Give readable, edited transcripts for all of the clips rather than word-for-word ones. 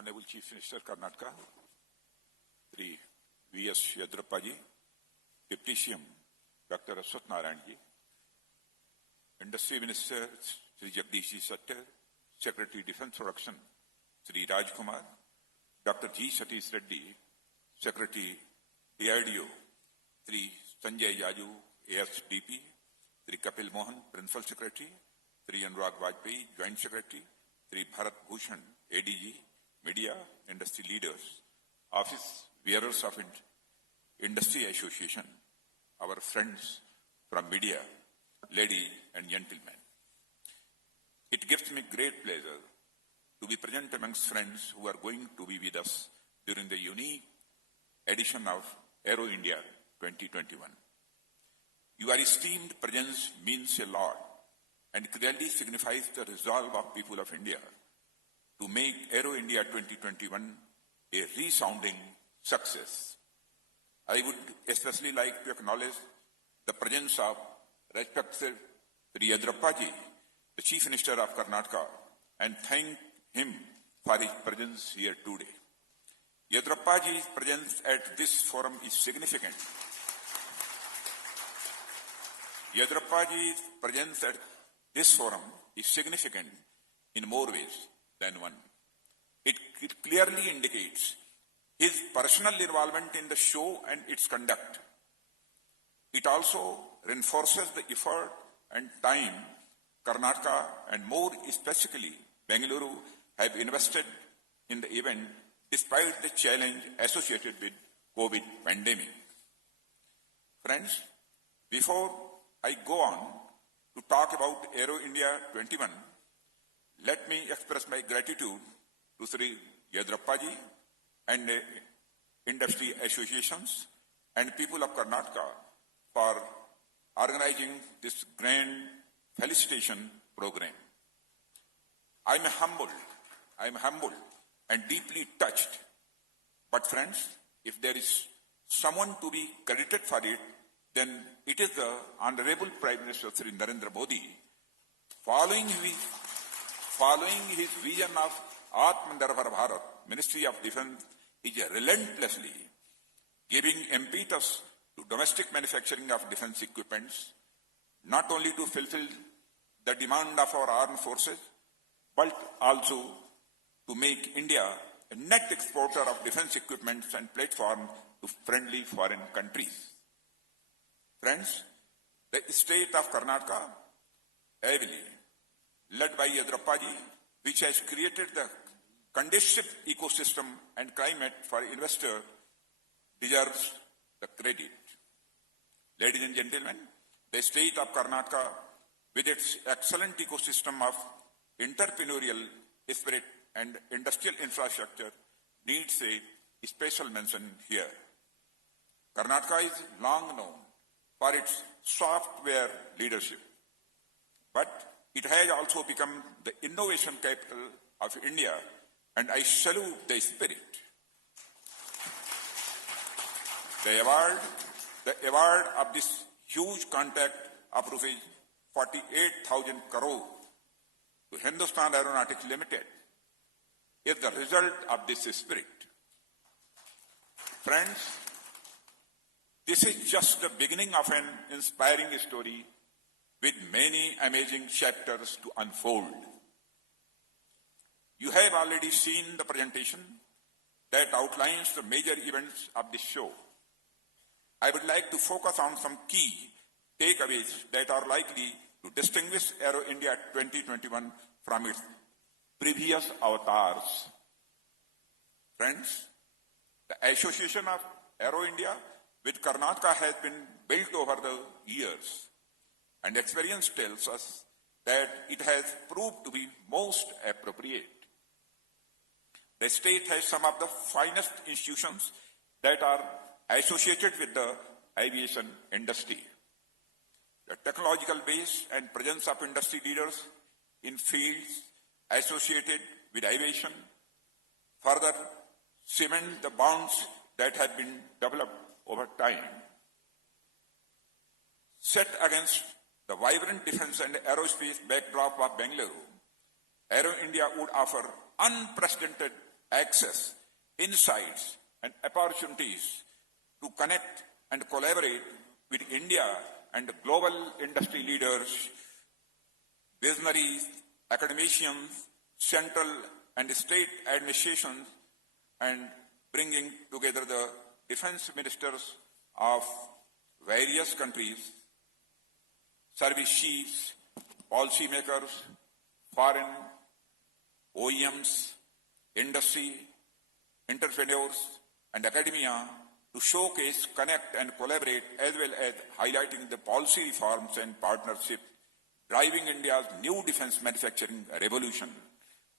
Honorable Chief Minister Karnataka, Sri V.S. Yedrappa ji, Deputy CM Dr. Aswath Narayan ji, Industry Minister Sri Jagdish Sattar, Secretary Defence Production Sri Rajkumar, Dr. G. Satish Reddy, Secretary DIDO Sri Sanjay Yaju, ASDP, Sri Kapil Mohan, Principal Secretary, Sri Anurag Vajpayee, Joint Secretary, Sri Bharat Bhushan, ADG, Media, Industry Leaders, Office Bearers of Industry Association, our friends from media, ladies and gentlemen. It gives me great pleasure to be present amongst friends who are going to be with us during the unique edition of Aero India 2021. Your esteemed presence means a lot and clearly signifies the resolve of people of India to make Aero India 2021 a resounding success. I would especially like to acknowledge the presence of respected Sri Yedrappa ji, the Chief Minister of Karnataka, and thank him for his presence here today. Yedrappa ji's presence at this forum is significant. Yedrappa ji's presence at this forum is significant in more ways than one. It clearly indicates his personal involvement in the show and its conduct. It also reinforces the effort and time Karnataka and more specifically Bengaluru have invested in the event despite the challenge associated with COVID pandemic. Friends, before I go on to talk about Aero India 21, let me express my gratitude to Sri Yedrappa ji and industry associations and people of Karnataka for organizing this grand felicitation program. I am humbled and deeply touched. But friends, if there is someone to be credited for it, then it is the Honorable Prime Minister Sri Narendra Modi, following his vision of Atmanirbhar Bharat, Ministry of Defence is relentlessly giving impetus to domestic manufacturing of defence equipments, not only to fulfill the demand of our armed forces, but also to make India a net exporter of defence equipments and platform to friendly foreign countries. Friends, the state of Karnataka, heavily led by Yedrappa ji, which has created the conducive ecosystem and climate for investor, deserves the credit. Ladies and gentlemen, the state of Karnataka, with its excellent ecosystem of entrepreneurial spirit and industrial infrastructure, needs a special mention here. Karnataka is long known for its software leadership, but it has also become the innovation capital of India, and I salute the spirit. The award of this huge contract of rupees 48,000 crore to Hindustan Aeronautics Limited is the result of this spirit. Friends, this is just the beginning of an inspiring story with many amazing chapters to unfold. You have already seen the presentation that outlines the major events of this show. I would like to focus on some key takeaways that are likely to distinguish Aero India 2021 from its previous avatars. Friends, the association of Aero India with Karnataka has been built over the years, and experience tells us that it has proved to be most appropriate. The state has some of the finest institutions that are associated with the aviation industry. The technological base and presence of industry leaders in fields associated with aviation further cement the bonds that have been developed over time. Set against the vibrant defense and aerospace backdrop of Bengaluru, Aero India would offer unprecedented access, insights, and opportunities to connect and collaborate with India and global industry leaders, visionaries, academicians, central and state administrations, and bringing together the defense ministers of various countries, service chiefs, policymakers, foreign OEMs, industry, entrepreneurs, and academia to showcase, connect, and collaborate, as well as highlighting the policy reforms and partnerships driving India's new defense manufacturing revolution.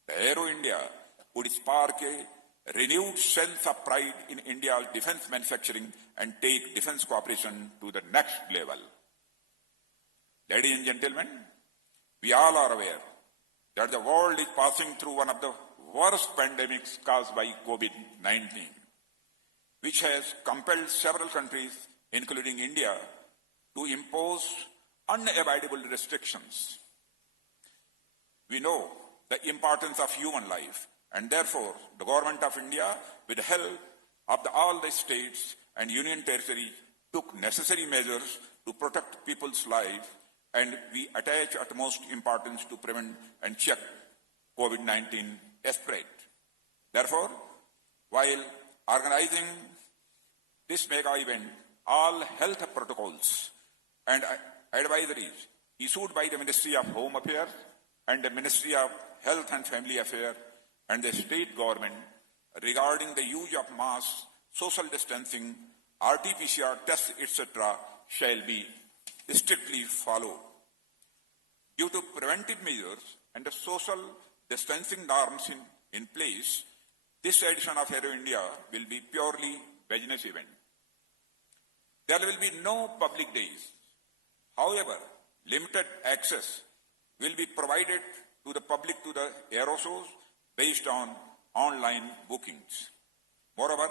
The Aero India would spark a renewed sense of pride in India's defense manufacturing and take defense cooperation to the next level. Ladies and gentlemen, we all are aware that the world is passing through one of the worst pandemics caused by COVID-19, which has compelled several countries, including India, to impose unavoidable restrictions. We know the importance of human life, and therefore the Government of India, with the help of all the states and union territories, took necessary measures to protect people's lives, and we attach utmost importance to prevent and check COVID-19 spread. Therefore, while organizing this mega event, all health protocols and advisories issued by the Ministry of Home Affairs and the Ministry of Health and Family Affairs and the state government regarding the use of masks, social distancing, RT-PCR tests, etc. shall be strictly followed. Due to preventive measures and the social distancing norms in place, this edition of Aero India will be purely business event. There will be no public days. However, limited access will be provided to the public to the aero shows based on online bookings. Moreover,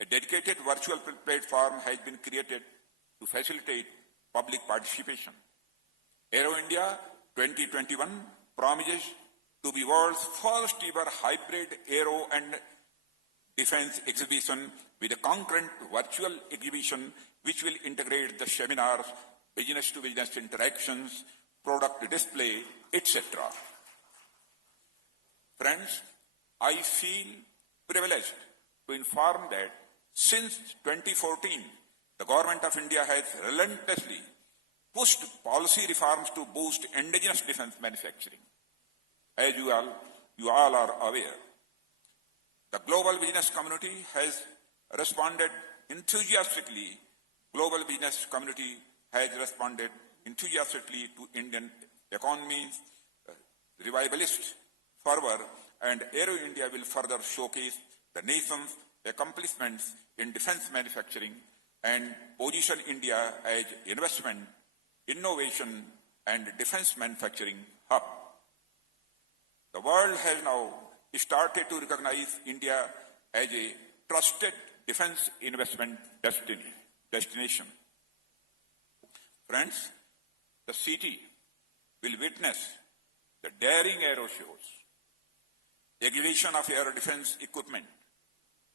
a dedicated virtual platform has been created to facilitate public participation. Aero India 2021 promises to be world's first ever hybrid aero and defense exhibition with a concurrent virtual exhibition which will integrate the seminars, business-to-business interactions, product display, etc. Friends, I feel privileged to inform that since 2014, the Government of India has relentlessly pushed policy reforms to boost indigenous defense manufacturing. As you all are aware, the global business community has responded enthusiastically. Global business community has responded enthusiastically to Indian economy's revivalist fervor, and Aero India will further showcase the nation's accomplishments in defense manufacturing and position India as investment, innovation, and defense manufacturing hub. The world has now started to recognize India as a trusted defense investment destination. Friends, the city will witness the daring aero shows, exhibition of air defense equipment,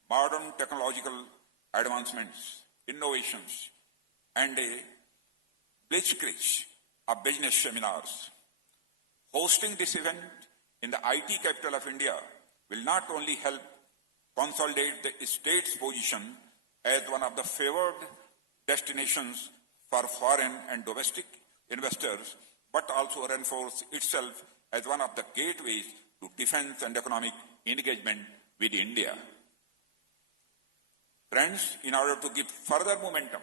modern technological advancements, innovations, and a blitzkrieg of business seminars. Hosting this event in the IT capital of India will not only help consolidate the state's position as one of the favored destinations for foreign and domestic investors, but also reinforce itself as one of the gateways to defense and economic engagement with India. Friends, in order to give further momentum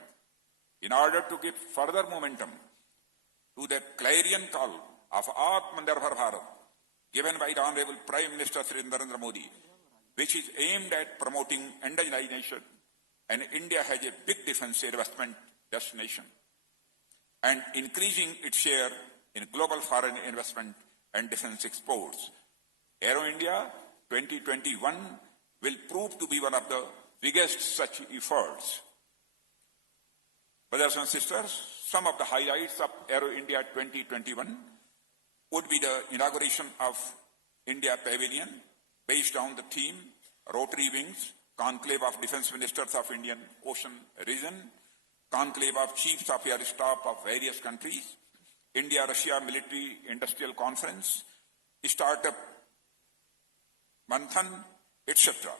to the clarion call of Atmanirbhar Bharat given by the Honorable Prime Minister Sri Narendra Modi, which is aimed at promoting indigenization, and India has a big defense investment destination, and increasing its share in global foreign investment and defense exports. Aero India 2021 will prove to be one of the biggest such efforts. Brothers and sisters, some of the highlights of Aero India 2021 would be the inauguration of India Pavilion based on the theme Rotary Wings, Conclave of Defence Ministers of Indian Ocean Region, Conclave of Chiefs of Air Staff of various countries, India-Russia Military Industrial Conference, Startup Manthan, etc.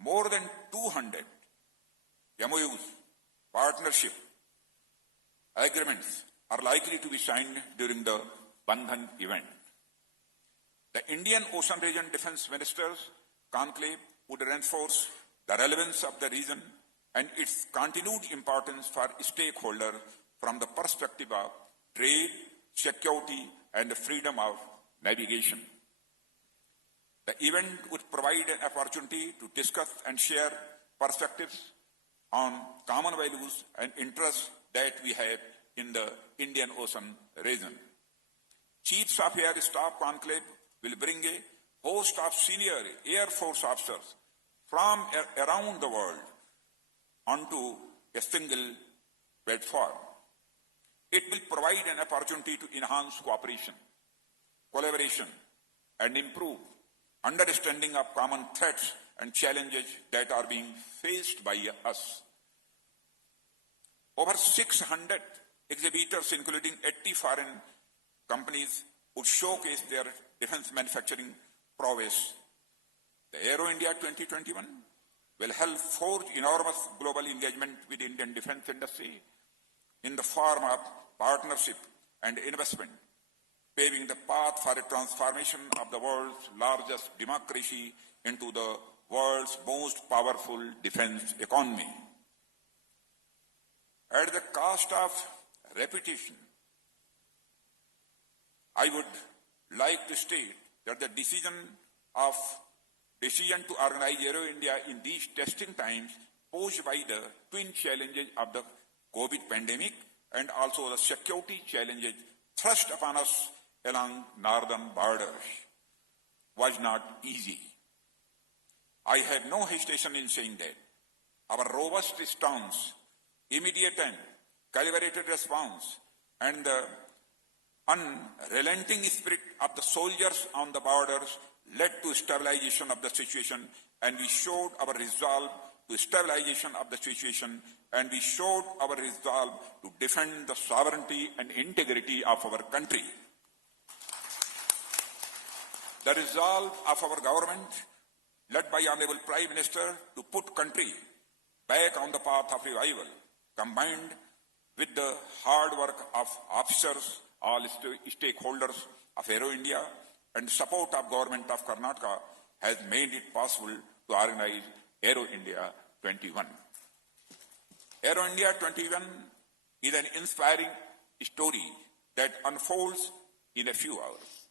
More than 200 MOUs, partnership agreements are likely to be signed during the Bandhan event. The Indian Ocean Region Defence Ministers Conclave would reinforce the relevance of the region and its continued importance for stakeholders from the perspective of trade, security, and the freedom of navigation. The event would provide an opportunity to discuss and share perspectives on common values and interests that we have in the Indian Ocean region. Chiefs of Air Staff Conclave will bring a host of senior Air Force officers from around the world onto a single platform. It will provide an opportunity to enhance cooperation, collaboration, and improve understanding of common threats and challenges that are being faced by us. Over 600 exhibitors, including 80 foreign companies, would showcase their defense manufacturing prowess. The Aero India 2021 will help forge enormous global engagement with the Indian defense industry in the form of partnership and investment, paving the path for a transformation of the world's largest democracy into the world's most powerful defense economy. At the cost of repetition, I would like to state that the decision to organize Aero India in these testing times posed by the twin challenges of the COVID pandemic and also the security challenges thrust upon us along northern borders was not easy. I have no hesitation in saying that our robust stance, immediate and calibrated response, and the unrelenting spirit of the soldiers on the borders led to stabilization of the situation, and we showed our resolve to stabilization of the situation, and we showed our resolve to defend the sovereignty and integrity of our country. The resolve of our government, led by Honorable Prime Minister, to put country back on the path of revival, combined with the hard work of officers, all stakeholders of Aero India, and support of Government of Karnataka, has made it possible to organize Aero India 21. Aero India 21 is an inspiring story that unfolds in a few hours.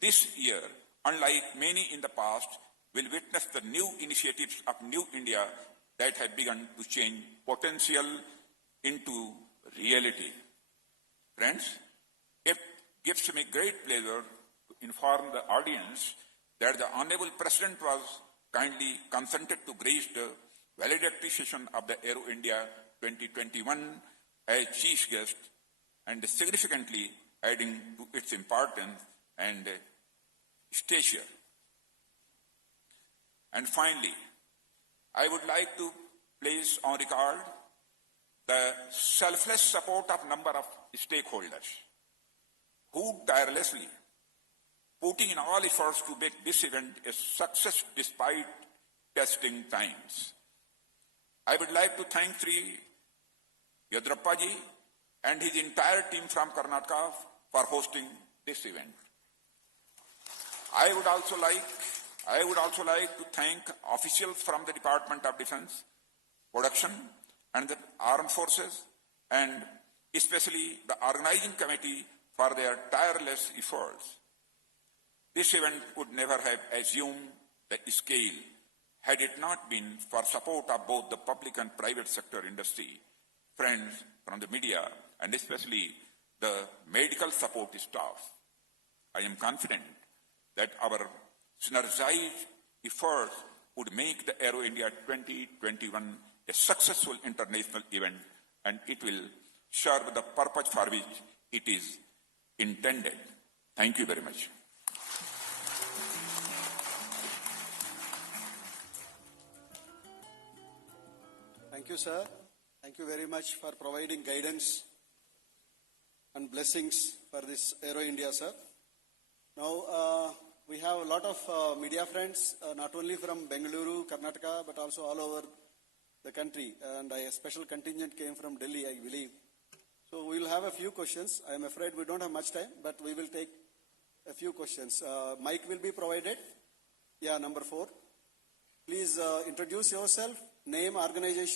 This year, unlike many in the past, will witness the new initiatives of New India that have begun to change potential into reality. Friends, it gives me great pleasure to inform the audience that the Honorable President was kindly consented to grace the valedictory session of the Aero India 2021 as chief guest, and significantly adding to its importance and stature. And finally, I would like to place on record the selfless support of number of stakeholders who tirelessly putting in all efforts to make this event a success despite testing times. I would like to thank Sri Yadrappa ji and his entire team from Karnataka for hosting this event. I would also like to thank officials from the Department of Defense, Production, and the Armed Forces, and especially the organizing committee for their tireless efforts. This event would never have assumed the scale had it not been for support of both the public and private sector industry, friends from the media, and especially the medical support staff. I am confident that our synergized efforts would make the Aero India 2021 a successful international event, and it will serve the purpose for which it is intended. Thank you very much. Thank you, sir. Thank you very much for providing guidance and blessings for this Aero India, sir. Now, we have a lot of media friends, not only from Bengaluru, Karnataka, but also all over the country. And a special contingent came from Delhi, I believe. So we will have a few questions. I am afraid we don't have much time, but we will take a few questions. Mic will be provided. Yeah, number 4. Please introduce yourself, name, organization.